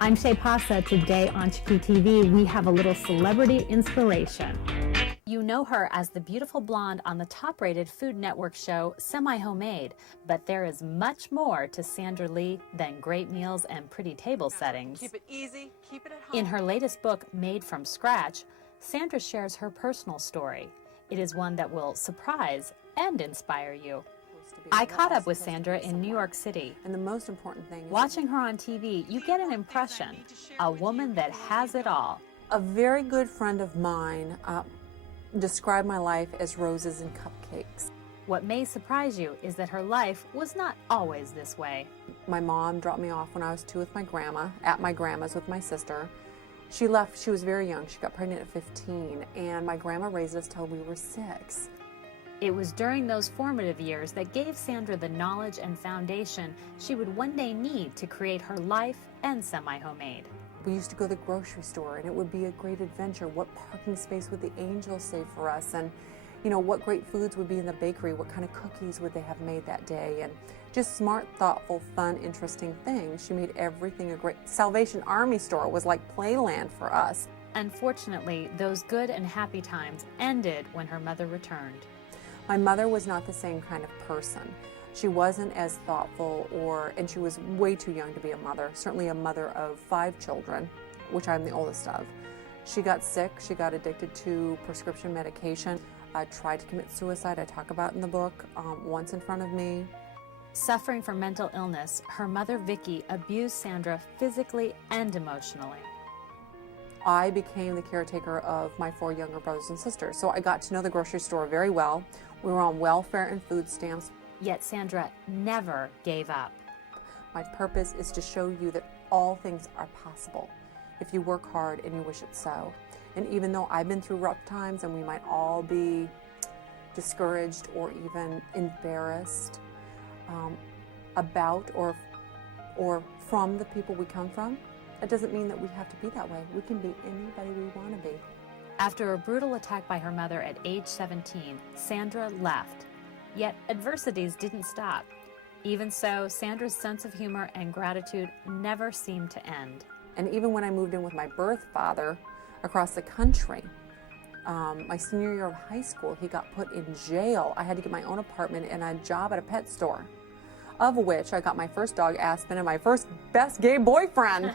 I'm Shay Pausa. Today on Chicky TV, we have a little celebrity inspiration. You know her as the beautiful blonde on the top-rated Food Network show Semi-Homemade, but there is much more to Sandra Lee than great meals and pretty table settings. Keep it easy, keep it at home. In her latest book, Made from Scratch, Sandra shares her personal story. It is one that will surprise and inspire you. I caught up with Sandra in New York City. And the most important thing is watching her on TV, you get an impression, a woman that has it all. A very good friend of mine described my life as roses and cupcakes. What may surprise you is that her life was not always this way. My mom dropped me off when I was 2 with my grandma, at my grandma's with my sister. She left, she was very young, she got pregnant at 15, and my grandma raised us till we were 6. It was during those formative years that gave Sandra the knowledge and foundation she would one day need to create her life and Semi-Homemade. We used to go to the grocery store, and it would be a great adventure. What parking space would the angels save for us? And, you know, what great foods would be in the bakery? What kind of cookies would they have made that day? And just smart, thoughtful, fun, interesting things. She made everything a great... Salvation Army store was like playland for us. Unfortunately, those good and happy times ended when her mother returned. My mother was not the same kind of person. She wasn't as thoughtful, and she was way too young to be a mother, certainly a mother of 5 children, which I'm the oldest of. She got sick, she got addicted to prescription medication. I tried to commit suicide, I talk about in the book, once in front of me. Suffering from mental illness, her mother Vicky abused Sandra physically and emotionally. I became the caretaker of my 4 younger brothers and sisters, so I got to know the grocery store very well. We were on welfare and food stamps. Yet Sandra never gave up. My purpose is to show you that all things are possible if you work hard and you wish it so. And even though I've been through rough times and we might all be discouraged or even embarrassed about or from the people we come from, it doesn't mean that we have to be that way. We can be anybody we want to be. After a brutal attack by her mother at age 17, Sandra left. Yet adversities didn't stop. Even so, Sandra's sense of humor and gratitude never seemed to end. And even when I moved in with my birth father across the country, my senior year of high school, he got put in jail. I had to get my own apartment and a job at a pet store, of which I got my first dog, Aspen, and my first best gay boyfriend.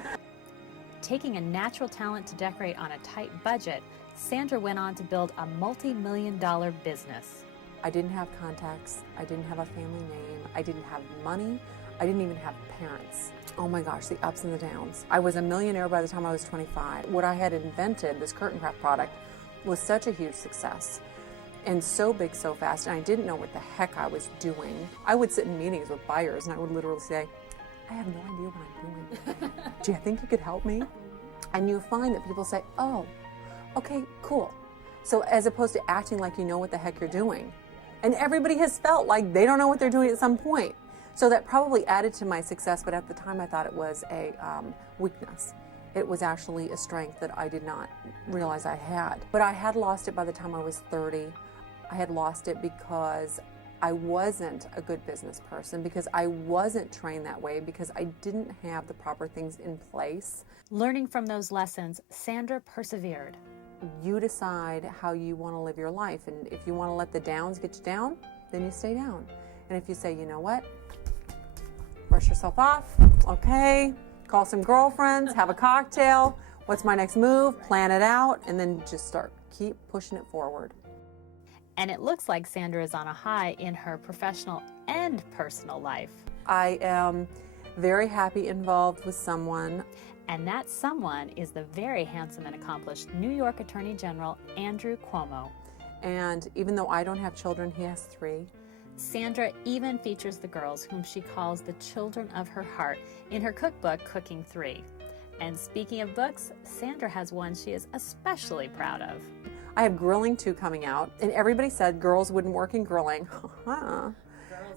Taking a natural talent to decorate on a tight budget, Sandra went on to build a multi-million-dollar business. I didn't have contacts, I didn't have a family name, I didn't have money, I didn't even have parents. Oh my gosh, the ups and the downs. I was a millionaire by the time I was 25. What I had invented, this curtain craft product, was such a huge success and so big so fast, and I didn't know what the heck I was doing. I would sit in meetings with buyers and I would literally say, I have no idea what I'm doing. Do you think you could help me? And you find that people say, oh, okay, cool. So as opposed to acting like you know what the heck you're doing. And everybody has felt like they don't know what they're doing at some point. So that probably added to my success, but at the time I thought it was a weakness. It was actually a strength that I did not realize I had. But I had lost it by the time I was 30. I had lost it because I wasn't a good business person, because I wasn't trained that way, because I didn't have the proper things in place. Learning from those lessons, Sandra persevered. You decide how you want to live your life, and if you want to let the downs get you down, then you stay down. And if you say, you know what, brush yourself off, okay, call some girlfriends, have a cocktail, what's my next move, plan it out, and then just keep pushing it forward. And it looks like Sandra is on a high in her professional and personal life. I am very happy involved with someone. And that someone is the very handsome and accomplished New York Attorney General Andrew Cuomo. And even though I don't have children, he has 3. Sandra even features the girls, whom she calls the children of her heart, in her cookbook, Cooking 3. And speaking of books, Sandra has one she is especially proud of. I have Grilling 2 coming out, and everybody said girls wouldn't work in grilling.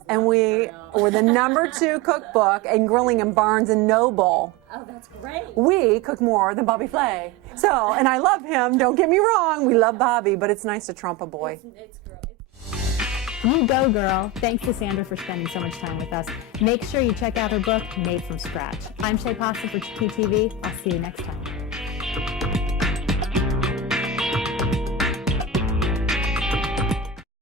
And we were the #2 cookbook in grilling in Barnes & Noble. Oh, that's great. We cook more than Bobby Flay. So, and I love him, don't get me wrong, we love Bobby, but it's nice to trump a boy. It's great. You go, girl. Thanks to Sandra for spending so much time with us. Make sure you check out her book, Made from Scratch. I'm Shay Pausa for Chicky TV. I'll see you next time.